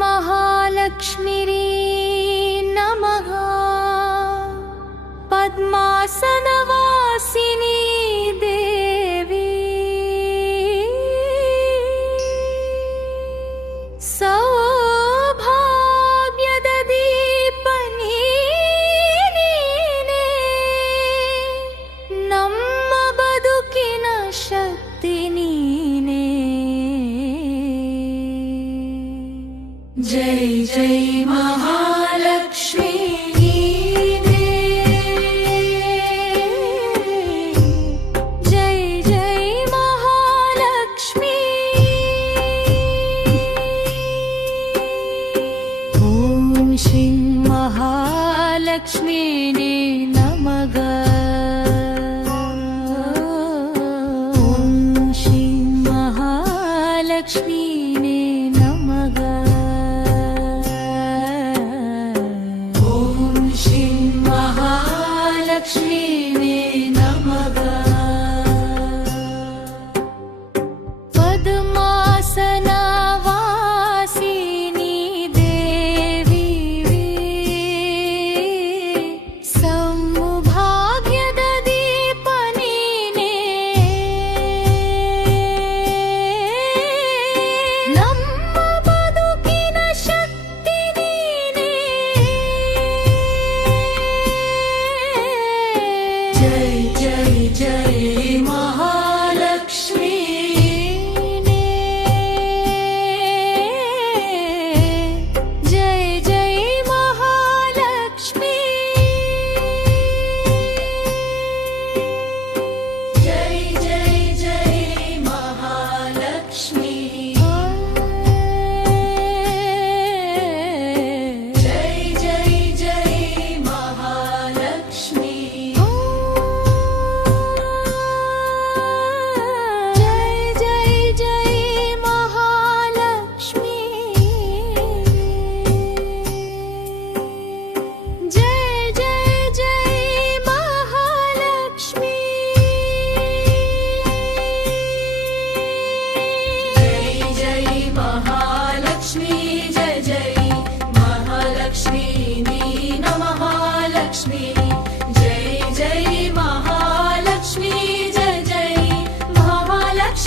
महालक्ष्मीरि जय जय महालक्ष्मी जय जय महालक्ष्मी ॐ श्रीं महालक्ष्मी नमग श्रीं महालक्ष्मी she